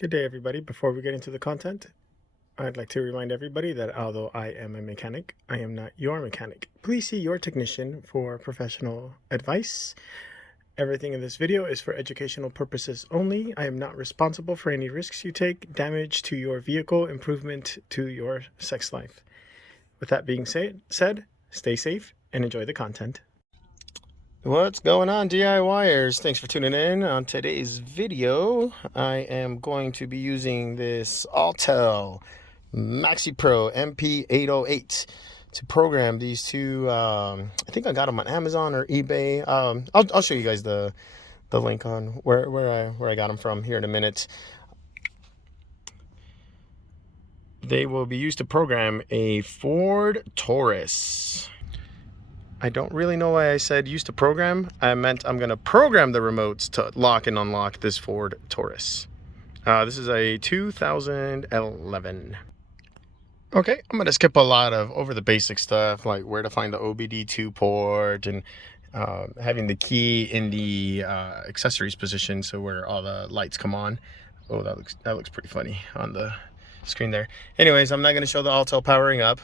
Good day, everybody. Before we get into the content, I'd like to remind everybody that although I am a mechanic, I am not your mechanic. Please see your technician for professional advice. Everything in this video is for educational purposes only. I am not responsible for any risks you take, damage to your vehicle, improvement to your sex life. With that being said, stay safe and enjoy the content. What's going on, DIYers? Thanks for tuning in. On today's video, I am going to be using this Autel MaxiPro MP808 to program these two. I think I got them on Amazon or eBay. I'll show you guys the link on where I got them from here in a minute. They will be used to program a Ford Taurus. I don't really know why I said used to program. I meant I'm going to program the remotes to lock and unlock this Ford Taurus. This is a 2011. Okay, I'm going to skip a lot of over the basic stuff, like where to find the OBD2 port and having the key in the accessories position, so where all the lights come on. Oh, that looks pretty funny on the screen there. Anyways, I'm not going to show the Autel powering up.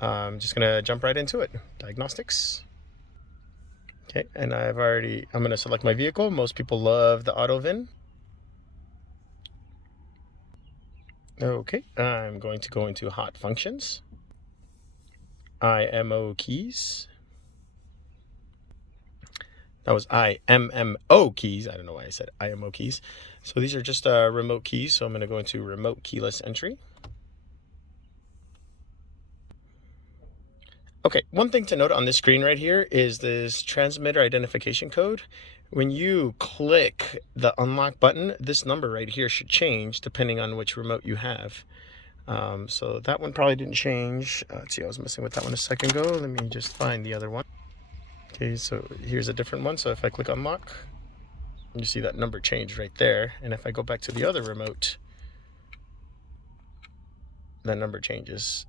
I'm just going to jump right into it. Diagnostics. Okay, and I'm going to select my vehicle. Most people love the auto VIN. Okay, I'm going to go into hot functions. IMO keys. That was IMMO keys. I don't know why I said IMO keys. So these are just remote keys. So I'm going to go into remote keyless entry. Okay, one thing to note on this screen right here is this transmitter identification code. When you click the unlock button, this number right here should change depending on which remote you have. So that one probably didn't change. Let's see, I was messing with that one a second ago. Let me just find the other one. Okay, so here's a different one. So if I click unlock, you see that number change right there. And if I go back to the other remote, that number changes.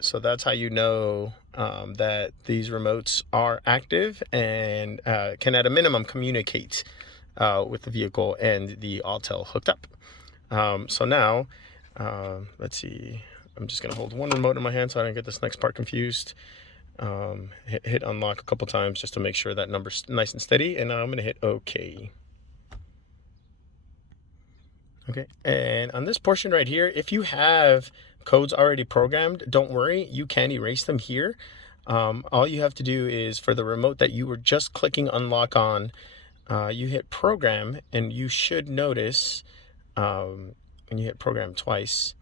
So that's how you know that these remotes are active and can at a minimum communicate with the vehicle and the Autel hooked up. So now, let's see, I'm just gonna hold one remote in my hand so I don't get this next part confused. Hit unlock a couple times just to make sure that number's nice and steady, and now I'm gonna hit OK. Okay, and on this portion right here, if you have codes already programmed, don't worry, you can erase them here. All you have to do is for the remote that you were just clicking unlock on, you hit program, and you should notice when you hit program twice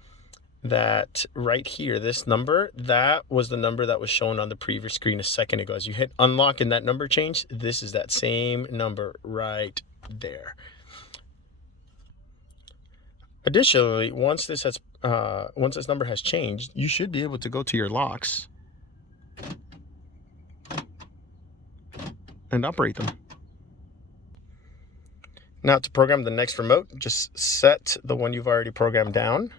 that right here, this number, that was the number that was shown on the previous screen a second ago. As you hit unlock and that number changed, this is that same number right there. Additionally, once this number has changed, you should be able to go to your locks and operate them. Now to program the next remote, just set the one you've already programmed down,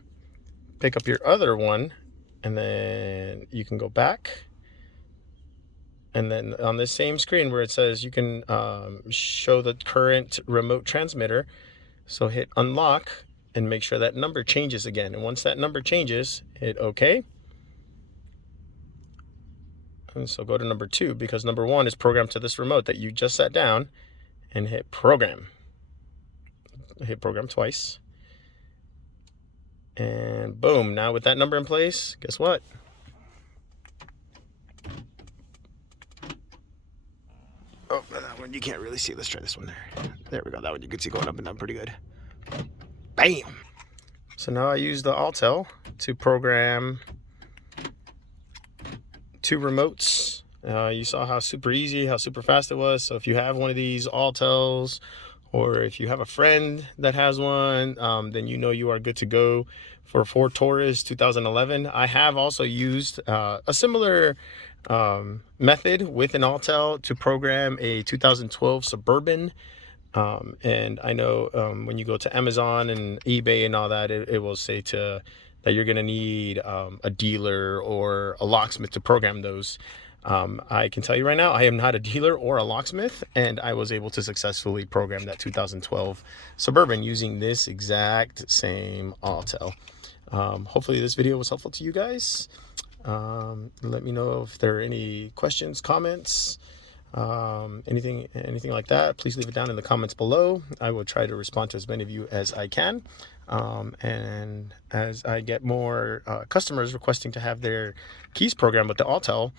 pick up your other one, and then you can go back. And then on this same screen where it says you can show the current remote transmitter, so hit unlock and make sure that number changes again. And once that number changes, hit OK. And so go to number 2, because number 1 is programmed to this remote that you just set down, and hit program. Hit program twice. And boom, now with that number in place, guess what? Oh, that one you can't really see. Let's try this one there. There we go. That one you can see going up and down pretty good. Bam! So now I use the Autel to program 2 remotes. You saw how super easy, how super fast it was. So if you have one of these Autels, or if you have a friend that has one, then you know you are good to go for Ford Taurus 2011. I have also used a similar method with an Autel to program a 2012 Suburban. And I know when you go to Amazon and eBay and all that, it will say that you're going to need a dealer or a locksmith to program those. I can tell you right now, I am not a dealer or a locksmith, and I was able to successfully program that 2012 Suburban using this exact same Autel. Hopefully this video was helpful to you guys. Let me know if there are any questions, comments, anything like that. Please leave it down in the comments below. I will try to respond to as many of you as I can. And as I get more customers requesting to have their keys programmed with the Autel,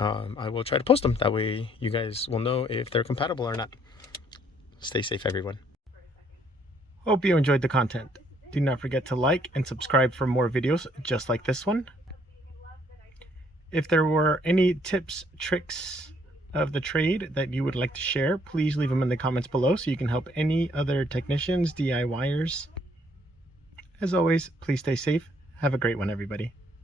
I will try to post them. That way you guys will know if they're compatible or not. Stay safe, everyone. Hope you enjoyed the content. Do not forget to like and subscribe for more videos just like this one. If there were any tips, tricks of the trade that you would like to share, please leave them in the comments below so you can help any other technicians, DIYers. As always, please stay safe. Have a great one, everybody.